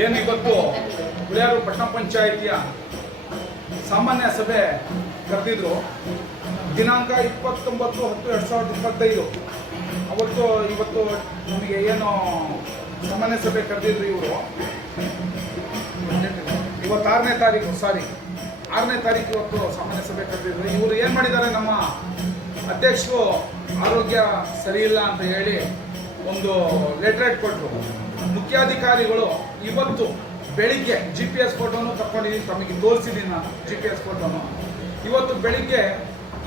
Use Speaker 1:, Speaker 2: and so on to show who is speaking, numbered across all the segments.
Speaker 1: ಏನು ಇವತ್ತು ಹುಳಿಯಾರು ಪಟ್ಟಣ ಪಂಚಾಯಿತಿಯ ಸಾಮಾನ್ಯ ಸಭೆ ಕರೆದಿದ್ರು. ದಿನಾಂಕ ಇಪ್ಪತ್ತೊಂಬತ್ತು ಹತ್ತು ಎರಡು ಸಾವಿರದ ಇಪ್ಪತ್ತೈದು. ಅವತ್ತು, ಇವತ್ತು ನಮಗೆ ಏನು ಸಾಮಾನ್ಯ ಸಭೆ ಕರೆದಿದ್ರು ಇವರು? ಇವತ್ತಾರನೇ ತಾರೀಕು ಸಾರಿ ಆರನೇ ತಾರೀಕು ಇವತ್ತು ಸಾಮಾನ್ಯ ಸಭೆ ಕರೆದಿದ್ರು. ಇವರು ಏನು ಮಾಡಿದ್ದಾರೆ ನಮ್ಮ ಅಧ್ಯಕ್ಷರು? ಆರೋಗ್ಯ ಸರಿಯಿಲ್ಲ ಅಂತ ಹೇಳಿ ಒಂದು ಲೆಟ್ರೇಟ್ ಕೊಟ್ಟರು ಮುಖ್ಯಾಧಿಕಾರಿಗಳು ಇವತ್ತು ಬೆಳಿಗ್ಗೆ ಜಿ ಪಿ ಎಸ್ ಫೋಟೋನು ತಗೊಂಡಿದ್ದೀನಿ ತಮಗೆ ತೋರಿಸಿದ್ದೀನಿ ನಾನು ಜಿ ಪಿ ಎಸ್ ಫೋಟೋನು ಇವತ್ತು ಬೆಳಿಗ್ಗೆ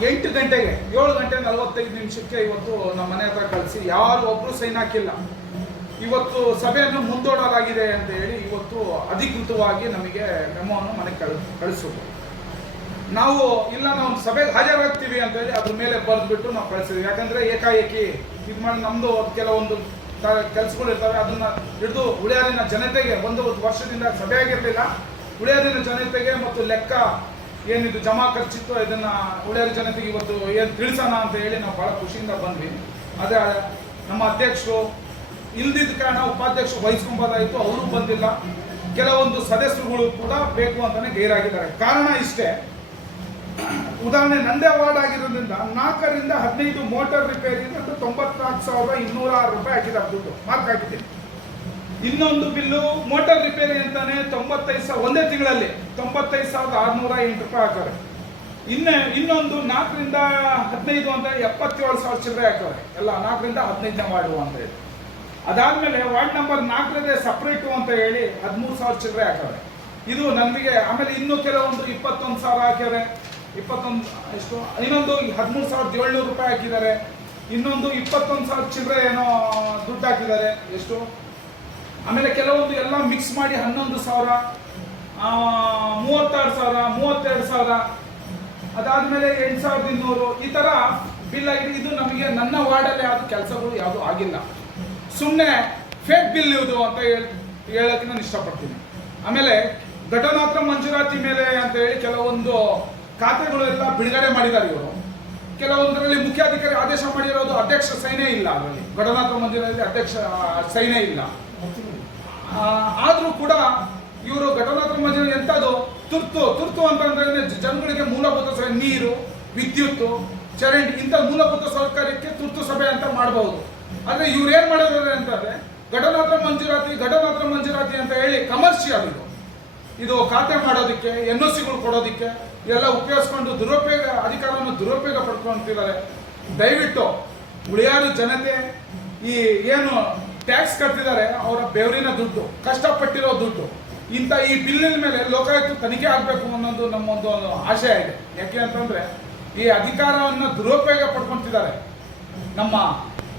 Speaker 1: ಎಂಟು ಗಂಟೆಗೆ, ಏಳು ಗಂಟೆ ನಲವತ್ತೈದು ನಿಮಿಷಕ್ಕೆ ಇವತ್ತು ನಮ್ಮ ಮನೆ ಹತ್ರ ಕಳಿಸಿ, ಯಾರು ಒಬ್ಬರು ಸೈನ್ ಹಾಕಿಲ್ಲ. ಇವತ್ತು ಸಭೆಯನ್ನು ಮುಂದೂಡಲಾಗಿದೆ ಅಂತ ಹೇಳಿ ಇವತ್ತು ಅಧಿಕೃತವಾಗಿ ನಮಗೆ ಮೆಮೋವನ್ನು ಮನೆಗೆ ಕಳ್ ಕಳಿಸೋದು ನಾವು ಇಲ್ಲ, ನಾವು ಸಭೆಗೆ ಹಾಜರಾಗ್ತೀವಿ ಅಂತ ಹೇಳಿ ಅದ್ರ ಮೇಲೆ ಬರೆದ್ಬಿಟ್ಟು ನಾವು ಕಳಿಸಿದ್ವಿ. ಯಾಕಂದ್ರೆ ಏಕಾಏಕಿ, ಇದು ಮಾಡಿ ನಮ್ಮದು ಕೆಲವೊಂದು ಕೆಲಸಗಳು ಅದನ್ನು ಹಿಡಿದು ಉಳಿಯಾರಿನ ಜನತೆಗೆ ಒಂದು ವರ್ಷದಿಂದ ಸಭೆ ಆಗಿರಲಿಲ್ಲ. ಉಳಿಯಾರಿನ ಜನತೆಗೆ ಮತ್ತು ಲೆಕ್ಕ ಏನಿದು ಜಮಾ ಖರ್ಚಿತ್ತು, ಇದನ್ನು ಉಳಿಯಾರಿ ಜನತೆಗೆ ಇವತ್ತು ಏನು ತಿಳಿಸೋಣ ಅಂತ ಹೇಳಿ ನಾವು ಬಹಳ ಖುಷಿಯಿಂದ ಬಂದ್ವಿ. ಅದೇ, ನಮ್ಮ ಅಧ್ಯಕ್ಷರು ಇಲ್ದಿದ್ದ ಕಾರಣ ಉಪಾಧ್ಯಕ್ಷರು ವಹಿಸ್ಕೊಂಬೋದಾಯಿತು ಅವರು ಬಂದಿಲ್ಲ. ಕೆಲವೊಂದು ಸದಸ್ಯರುಗಳು ಕೂಡ ಬೇಕು ಅಂತಾನೆ ಗೈರಾಗಿದ್ದಾರೆ. ಕಾರಣ ಇಷ್ಟೇ ಉದಾಹರಣೆ, ನಂದೇ ವಾರ್ಡ್ ಆಗಿರೋದ್ರಿಂದ ನಾಲ್ಕರಿಂದ ಹದಿನೈದು ಮೋಟರ್ ರಿಪೇರಿ ಮತ್ತು ತೊಂಬತ್ನಾಲ್ಕು ಸಾವಿರದ ಇನ್ನೂರ ಆರು ರೂಪಾಯಿ ಆಗಿದೆ ದುಡ್ಡು. ಮಾರ್ಕ್ ಹಾಕಿದ್ದೀನಿ. ಇನ್ನೊಂದು ಬಿಲ್ಲು ಮೋಟರ್ ರಿಪೇರಿ ಅಂತಾನೆ ತೊಂಬತ್ತೈದು ಸಾವಿರ, ಒಂದೇ ತಿಂಗಳಲ್ಲಿ ತೊಂಬತ್ತೈದು ಸಾವಿರದ ಆರುನೂರ ಎಂಟು ರೂಪಾಯಿ ಹಾಕವ್ರೆ. ಇನ್ನ, ಇನ್ನೊಂದು ನಾಲ್ಕರಿಂದ ಹದಿನೈದು ಅಂತ ಎಪ್ಪತ್ತೇಳು ಸಾವಿರ ಚಿಲ್ಲರೆ ಹಾಕವ್ರೆ. ಎಲ್ಲ ನಾಲ್ಕರಿಂದ ಹದಿನೈದನೇ ವಾರ್ಡು ಅಂತ ಹೇಳಿ. ಅದಾದ್ಮೇಲೆ ವಾರ್ಡ್ ನಂಬರ್ ನಾಲ್ಕರದೇ ಸಪ್ರೇಟು ಅಂತ ಹೇಳಿ ಹದಿಮೂರು ಸಾವಿರ ಚಿಲ್ಲರೆ ಹಾಕವ್ರೆ. ಇದು ನಮಗೆ ಆಮೇಲೆ ಇನ್ನು ಕೆಲವೊಂದು ಇಪ್ಪತ್ತೊಂದು ಸಾವಿರ ಹಾಕ್ಯಾರೆ. ಇಪ್ಪತ್ತೊಂದು, ಎಷ್ಟು, ಇನ್ನೊಂದು ಹದಿಮೂರು ಸಾವಿರದ ಏಳ್ನೂರು ರೂಪಾಯಿ ಹಾಕಿದ್ದಾರೆ. ಇನ್ನೊಂದು ಇಪ್ಪತ್ತೊಂದು ಸಾವಿರ ಚಿಲ್ಲರೆ ಏನೋ ದುಡ್ಡು ಹಾಕಿದ್ದಾರೆ. ಎಷ್ಟು. ಆಮೇಲೆ ಕೆಲವೊಂದು ಎಲ್ಲ ಮಿಕ್ಸ್ ಮಾಡಿ ಹನ್ನೊಂದು ಸಾವಿರ ಮೂವತ್ತಾರು ಸಾವಿರ, ಮೂವತ್ತೆರಡು ಸಾವಿರ. ಅದಾದಮೇಲೆ ಎಂಟು ಸಾವಿರದ ಇನ್ನೂರು. ಈ ಥರ ಬಿಲ್ ಆಗಿದೆ. ಇದು ನಮಗೆ ನನ್ನ ವಾರ್ಡಲ್ಲಿ ಯಾವುದು ಕೆಲಸಗಳು ಯಾವುದು ಆಗಿಲ್ಲ. ಸುಮ್ಮನೆ ಫೇಕ್ ಬಿಲ್ ಇದು ಅಂತ ಹೇಳಿ ಹೇಳಕ್ಕೆ ನಾನು ಇಷ್ಟಪಡ್ತೀನಿ. ಆಮೇಲೆ ಘಟನಾತ್ರ ಮಂಜೂರಾತಿ ಮೇಲೆ ಅಂತ ಹೇಳಿ ಕೆಲವೊಂದು ಖಾತೆಗಳೆಲ್ಲ ಬಿಡುಗಡೆ ಮಾಡಿದ್ದಾರೆ ಇವರು. ಕೆಲವೊಂದರಲ್ಲಿ ಮುಖ್ಯಾಧಿಕಾರಿ ಆದೇಶ ಮಾಡಿರೋದು ಅಧ್ಯಕ್ಷ ಸೈನೇ ಇಲ್ಲ ಅದರಲ್ಲಿ. ಗಡನಾಥ ಮಂದಿರದಲ್ಲಿ ಅಧ್ಯಕ್ಷ ಸೈನೇ ಇಲ್ಲ. ಆದರೂ ಕೂಡ ಇವರು ಘಟನಾಥ ಮಂದಿರ ಎಂಥದ್ದು? ತುರ್ತು ತುರ್ತು ಅಂತಂದ್ರೆ ಜನಗಳಿಗೆ ಮೂಲಭೂತ ಸಭೆ ನೀರು, ವಿದ್ಯುತ್ ಚರಂಡಿ ಇಂಥ ಮೂಲಭೂತ ಸೌಕರ್ಯಕ್ಕೆ ತುರ್ತು ಸಭೆ ಅಂತ ಮಾಡಬಹುದು ಆದರೆ ಇವ್ರು ಏನು ಮಾಡಿದ್ದಾರೆ ಅಂತಂದ್ರೆ ಘಟನಾಥ ಮಂಜೂರಾತಿ ಘಟನಾಥ ಮಂಜೂರಾತಿ ಅಂತ ಹೇಳಿ ಕಮರ್ಷಿಯಲ್ ಇದು. ಇದು ಖಾತೆ ಮಾಡೋದಕ್ಕೆ ಎನ್ ಒ ಸಿಗಳು ಕೊಡೋದಕ್ಕೆ ಎಲ್ಲ ಉಪಯೋಗಿಸ್ಕೊಂಡು ದುರುಪಯೋಗ, ಅಧಿಕಾರವನ್ನು ದುರುಪಯೋಗ ಪಡ್ಕೊಳ್ತಿದ್ದಾರೆ ದಯವಿಟ್ಟು ಉಳಿಯಾರು ಜನತೆ ಈ ಏನು ಟ್ಯಾಕ್ಸ್ ಕಟ್ತಿದ್ದಾರೆ, ಅವರ ಬೆವರಿನ ದುಡ್ಡು, ಕಷ್ಟಪಟ್ಟಿರೋ ದುಡ್ಡು, ಇಂಥ ಈ ಬಿಲ್ಲಿನ ಮೇಲೆ ಲೋಕಾಯುಕ್ತ ತನಿಖೆ ಆಗಬೇಕು ಅನ್ನೋದು ನಮ್ಮೊಂದು ಒಂದು ಆಶಯ ಇದೆ. ಯಾಕೆ ಅಂತಂದ್ರೆ ಈ ಅಧಿಕಾರವನ್ನು ದುರುಪಯೋಗ ಪಡ್ಕೊತಿದ್ದಾರೆ. ನಮ್ಮ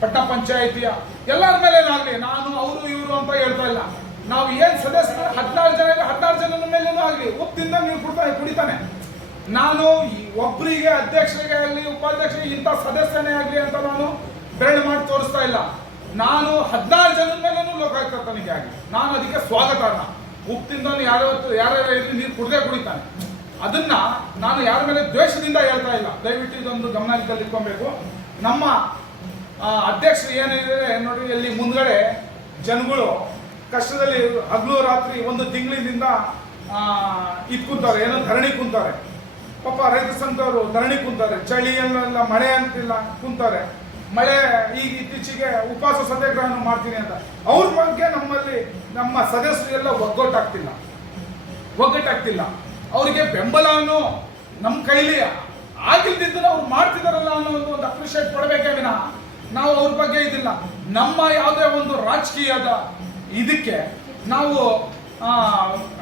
Speaker 1: ಪಟ್ಟ ಪಂಚಾಯಿತಿಯ ಎಲ್ಲರ ಮೇಲೆ ಮೇಲೇನಾಗಲಿ ನಾನು, ಅವರು, ಇವರು ಅಂತ ಹೇಳ್ತಾ ಇಲ್ಲ. ನಾವು ಏನು ಸದಸ್ಯರು, ಹದಿನಾರು ಜನ ಹದಿನಾರು ಜನನ ಮೇಲೇನೂ ಆಗಲಿ, ಉಪ್ಪಿಂದ ನೀವು ಕುಡ್ತಾನೆ ಕುಡಿತಾನೆ. ನಾನು ಒಬ್ಬರಿಗೆ ಅಧ್ಯಕ್ಷರಿಗೆ ಆಗಲಿ ಉಪಾಧ್ಯಕ್ಷರಿಗೆ ಇಂಥ ಸದಸ್ಯನೇ ಆಗಲಿ ಅಂತ ನಾನು ಬೆರಳು ಮಾಡಿ ತೋರಿಸ್ತಾ ಇಲ್ಲ. ನಾನು ಹದಿನಾರು ಜನದ ಮೇಲೂ ಲೋಕಾಯುಕ್ತ ತನಿಖೆ ಆಗಲಿ. ನಾನು ಅದಕ್ಕೆ ಸ್ವಾಗತ ಉಪ್ಪಿಂದ ಯಾರು ಯಾರ್ಯಾರ ಇರಲಿ ನೀರು ಕುಡ್ದೇ ಕುಡಿತಾನೆ. ಅದನ್ನ ನಾನು ಯಾರ ಮೇಲೆ ದ್ವೇಷದಿಂದ ಹೇಳ್ತಾ ಇಲ್ಲ. ದಯವಿಟ್ಟು ಇದೊಂದು ಗಮನದಲ್ಲಿ ಇಟ್ಕೊಬೇಕು. ನಮ್ಮ ಅಧ್ಯಕ್ಷರು ಏನಿದೆ ನೋಡಿ, ಇಲ್ಲಿ ಮುಂದ್ಗಡೆ ಜನಗಳು ಕಷ್ಟದಲ್ಲಿ ಹಗಲು ರಾತ್ರಿ ಒಂದು ತಿಂಗಳಿಂದ ಇದ್ ಕುಂತಾರೆ ಏನೋ ಧರಣಿ ಕುಂತಾರೆ ಪಾಪ ರೈತ ಸಂಘದವರು ಧರಣಿ ಕುಂತಾರೆ. ಚಳಿ ಎಲ್ಲ ಮಳೆ ಅಂತಿಲ್ಲ, ಕುಂತಾರೆ. ಮಳೆ ಈಗ ಇತ್ತೀಚೆಗೆ ಉಪವಾಸ ಸತ್ಯಾಗ್ರಹವನ್ನು ಮಾಡ್ತೀನಿ ಅಂತ. ಅವ್ರ ಬಗ್ಗೆ ನಮ್ಮಲ್ಲಿ ನಮ್ಮ ಸದಸ್ಯರು ಎಲ್ಲ ಒಗ್ಗಟ್ಟಾಗ್ತಿಲ್ಲ. ಒಗ್ಗಟ್ಟಾಗ್ತಿಲ್ಲ. ಅವರಿಗೆ ಬೆಂಬಲವನ್ನು ನಮ್ಮ ಕೈಲಿ ಆಗಿಲ್ದಿದ್ರೆ ಅವ್ರು ಮಾಡ್ತಿದಾರಲ್ಲ ಅನ್ನೋ ಒಂದು ಒಂದು ಅಪ್ರಿಷಿಯೇಟ್ ಕೊಡಬೇಕೇ ವಿನ ನಾವು ಅವ್ರ ಬಗ್ಗೆ ಇದಿಲ್ಲ. ನಮ್ಮ ಯಾವುದೇ ಒಂದು ರಾಜಕೀಯದ ಇದಕ್ಕೆ ನಾವು ಆ,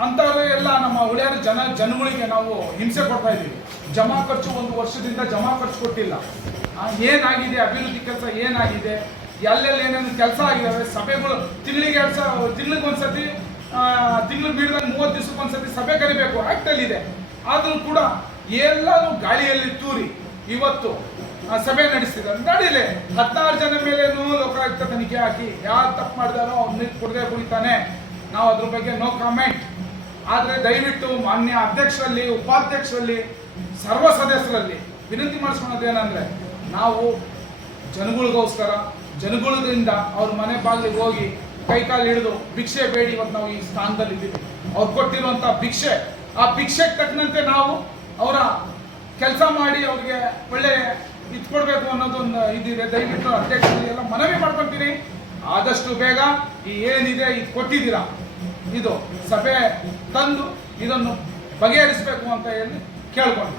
Speaker 1: ಅಂಥವ್ರು ಎಲ್ಲ ನಮ್ಮ ಉಳಿಯಾರ ಜನ ಜನಗಳಿಗೆ ನಾವು ಹಿಂಸೆ ಕೊಡ್ತಾ ಇದ್ದೀವಿ. ಜಮಾ ಖರ್ಚು ಒಂದು ವರ್ಷದಿಂದ ಜಮಾ ಖರ್ಚು ಕೊಟ್ಟಿಲ್ಲ. ಏನಾಗಿದೆ? ಅಭಿವೃದ್ಧಿ ಕೆಲಸ ಏನಾಗಿದೆ? ಎಲ್ಲೆಲ್ಲಿ ಏನೇನು ಕೆಲಸ ಆಗಿದ್ದಾವೆ ಸಭೆಗಳು ತಿಂಗಳಿಗೆ ಎರಡು ಸಾವಿರ ತಿಂಗಳಿಗೆ ಒಂದ್ಸತಿ ತಿಂಗಳು ಮೀರಿದಾಗ ಮೂವತ್ತು ದಿವಸಕ್ಕೆ ಒಂದ್ಸತಿ ಸಭೆ ಕರಿಬೇಕು. ಆಕ್ಟ್ ಅಲ್ಲಿ ಇದೆ ಆದ್ರೂ ಕೂಡ ಎಲ್ಲರೂ ಗಾಳಿಯಲ್ಲಿ ತೂರಿ ಇವತ್ತು ಸಭೆ ನಡೆಸಿದ್ದಾರೆ. ನಡೀಲಿ. ಹದಿನಾರು ಜನ ಮೇಲೇನು ಲೋಕಾಯುಕ್ತ ತನಿಖೆ ಹಾಕಿ ಯಾರು ತಪ್ಪು ಮಾಡಿದಾರೋ ಅವ್ರು ಕುಡ್ದೇ ಕುಡಿತಾನೆ. ನಾವು ಅದ್ರ ಬಗ್ಗೆ ನೋ ಕಾಮೆಂಟ್ ಆದರೆ ದಯವಿಟ್ಟು ಮಾನ್ಯ ಅಧ್ಯಕ್ಷರಲ್ಲಿ, ಉಪಾಧ್ಯಕ್ಷರಲ್ಲಿ, ಸರ್ವ ಸದಸ್ಯರಲ್ಲಿ ವಿನಂತಿ ಮಾಡಿಸ್ಕೊಳೋದು ಏನಂದ್ರೆ, ನಾವು ಜನಗಳಿಗೋಸ್ಕರ ಜನಗಳಿಂದ ಅವ್ರ ಮನೆ ಬಾಗಿಲಿಗೆ ಹೋಗಿ ಕೈಕಾಲು ಹಿಡಿದು ಭಿಕ್ಷೆ ಬೇಡಿ ಇವತ್ತು ನಾವು ಈ ಸ್ಥಾನದಲ್ಲಿ ಇದ್ದೀವಿ. ಅವ್ರು ಕೊಟ್ಟಿರುವಂತ ಭಿಕ್ಷೆ, ಆ ಭಿಕ್ಷೆಗೆ ತಕ್ಕಂತೆ ನಾವು ಅವರ ಕೆಲಸ ಮಾಡಿ ಅವ್ರಿಗೆ ಒಳ್ಳೆ ಇಟ್ಕೊಡ್ಬೇಕು ಅನ್ನೋದೊಂದು ಇದಿದೆ. ದಯವಿಟ್ಟು ಅಧ್ಯಕ್ಷರಲ್ಲಿ ಎಲ್ಲ ಮನವಿ ಮಾಡ್ಕೊಂತೀನಿ. ಆದಷ್ಟು ಬೇಗ ಈ ಏನಿದೆ ಇದು ಕೊಟ್ಟಿದ್ದೀರಾ? ಇದು ಸಭೆ ತಂದು ಇದನ್ನು ಬಗೆಹರಿಸಬೇಕು ಅಂತ ಹೇಳಿ ಕೇಳ್ಕೊಂಡು.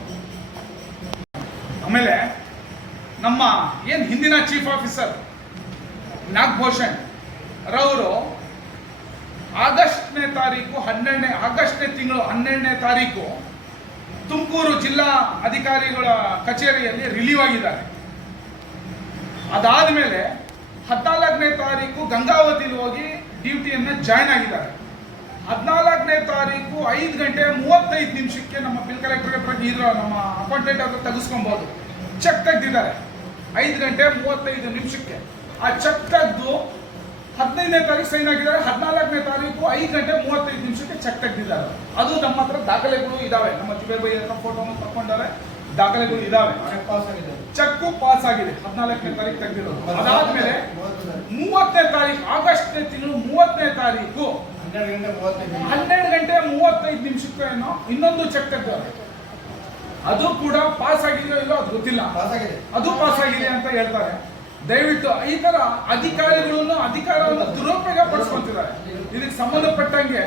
Speaker 1: ಆಮೇಲೆ ನಮ್ಮ ಏನು ಹಿಂದಿನ ಚೀಫ್ ಆಫೀಸರ್ ನಾಗಭೂಷಣ್ ರವರು ಆಗಸ್ಟ್ನೇ ತಾರೀಕು ಹನ್ನೆರಡನೇ, ಆಗಸ್ಟ್ನೇ ತಿಂಗಳು ಹನ್ನೆರಡನೇ ತಾರೀಕು ತುಮಕೂರು ಜಿಲ್ಲಾ ಅಧಿಕಾರಿಗಳ ಕಚೇರಿಯಲ್ಲಿ ರಿಲೀವ್ ಆಗಿದ್ದಾರೆ. ಅದಾದ ಮೇಲೆ ಹದಿನಾಲ್ಕನೇ ತಾರೀಕು ಗಂಗಾವತಿಲಿ ಹೋಗಿ ಡ್ಯೂಟಿಯನ್ನು ಜಾಯ್ನ್ ಆಗಿದ್ದಾರೆ. ಹದಿನಾಲ್ಕನೇ ತಾರೀಕು ಐದು ಗಂಟೆ ಮೂವತ್ತೈದು ನಿಮಿಷಕ್ಕೆ ನಮ್ಮ ಬಿಲ್ ಕಲೆಕ್ಟರ್ ಇದ್ರ ನಮ್ಮ ಅಪಾಯಿಂಟ್ಮೆಂಟ್ ಹತ್ರ ತೆಗೆಸ್ಕೊಬೋದು. ಚೆಕ್ ತೆಗ್ದಿದ್ದಾರೆ. ಐದು ಗಂಟೆ ಮೂವತ್ತೈದು ನಿಮಿಷಕ್ಕೆ. ಆ ಚೆಕ್ ತೆಗೆದು ಹದಿನೈದನೇ ತಾರೀಕು ಸೈನ್ ಆಗಿದ್ದಾರೆ ಹದಿನಾಲ್ಕನೇ ತಾರೀಕು ಐದು ಗಂಟೆ ಮೂವತ್ತೈದು ನಿಮಿಷಕ್ಕೆ ಚೆಕ್ ತೆಗ್ದಿದ್ದಾರೆ. ಅದು ನಮ್ಮ ಹತ್ರ ದಾಖಲೆಗಳು ಇದಾವೆ. ನಮ್ಮ ಜುಬೇರ್ ಬೈ ಹತ್ರ ಫೋಟೋವನ್ನು ತಗೊಂಡಾರೆ ದಾಖಲೆಗಳು ಇದಾವೆ. ಚೆಕ್ಕು ಪಾಸ್ ಆಗಿದೆ. ಹದಿನಾಲ್ಕನೇ ತಾರೀಕು ತೆಗೆದಿರೋದು. ಅದಾದ್ಮೇಲೆ ಮೂವತ್ತನೇ ತಾರೀಕು ಆಗಸ್ಟ್ನೇ ತಿಂಗಳು ಮೂವತ್ತನೇ ತಾರೀಕು ಹನ್ನೆರಡು ಗಂಟೆ ಮೂವತ್ತೈದು ನಿಮಿಷಕ್ಕೆ ಏನೋ ಇನ್ನೊಂದು ಚೆಕ್ ತೆಗ್ದವ್ರೆ ಅದು ಕೂಡ ಪಾಸ್ ಆಗಿದೆಯೋ ಇಲ್ಲೋ ಅದು ಗೊತ್ತಿಲ್ಲ. ಅದು ಪಾಸ್ ಆಗಿದೆ ಅಂತ ಹೇಳ್ತಾರೆ. ದಯವಿಟ್ಟು ಈ ತರ ಅಧಿಕಾರಿಗಳನ್ನು ಅಧಿಕಾರವನ್ನು ದುರುಪಯೋಗ ಪಡಿಸ್ಕೊಂತಿದ್ದಾರೆ ಇದಕ್ಕೆ ಸಂಬಂಧಪಟ್ಟಂಗೆ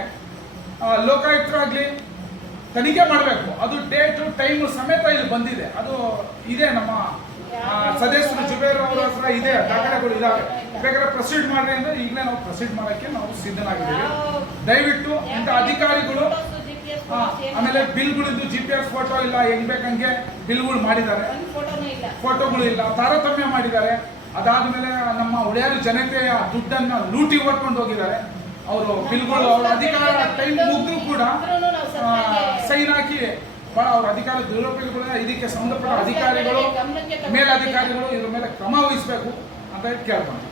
Speaker 1: ಲೋಕಾಯುಕ್ತರಾಗ್ಲಿ ತನಿಖೆ ಮಾಡಬೇಕು. ಅದು ಡೇಟು ಟೈಮು ಸಮೇತ ಇಲ್ಲಿ ಬಂದಿದೆ. ಅದು ಇದೆ ನಮ್ಮ ಸದಸ್ಯರು ಜುಬೇರ್ ಅವರ ಹತ್ರ ಇದೆ ದಾಖಲೆಗಳು ಇದಾವೆ. ಬೇಕಾದ್ರೆ ಪ್ರೊಸೀಡ್ ಮಾಡ್ರಿ ಅಂದ್ರೆ ಈಗಲೇ ನಾವು ಪ್ರೊಸೀಡ್ ಮಾಡೋಕ್ಕೆ ನಾವು ಸಿದ್ಧನಾಗಿದ್ದೀವಿ. ದಯವಿಟ್ಟು ಇಂಥ ಅಧಿಕಾರಿಗಳು ಆಮೇಲೆ ಬಿಲ್ಗಳಿದ್ದು ಜಿ ಪಿ ಎಸ್ ಫೋಟೋ ಇಲ್ಲ ಹೆಂಗ್ ಬೇಕಂಗೆ ಬಿಲ್ಗಳು ಮಾಡಿದ್ದಾರೆ. ಫೋಟೋಗಳು ಇಲ್ಲ. ತಾರತಮ್ಯ ಮಾಡಿದ್ದಾರೆ. ಅದಾದ್ಮೇಲೆ ನಮ್ಮ ಉಳಿಯಾರು ಜನತೆಯ ದುಡ್ಡನ್ನ ಲೂಟಿ ಹೊಡ್ಕೊಂಡು ಹೋಗಿದ್ದಾರೆ. ಅವರು ಬಿಲ್ಗಳು ಅವ್ರ ಅಧಿಕಾರ ಟೈಮ್ ಮುಗಿದ್ರು ಕೂಡ ಸೈನ್ ಹಾಕಿ ಬಹಳ ಅವ್ರ ಅಧಿಕಾರ ದುರುಪಯೋಗಗಳ ಇದಕ್ಕೆ ಸಂಬಂಧಪಟ್ಟ ಅಧಿಕಾರಿಗಳು ಮೇಲಧಿಕಾರಿಗಳು ಇದ್ರ ಮೇಲೆ ಕ್ರಮ ವಹಿಸಬೇಕು ಅಂತ ಹೇಳಿ ಕೇಳ್ಕೊಂಡು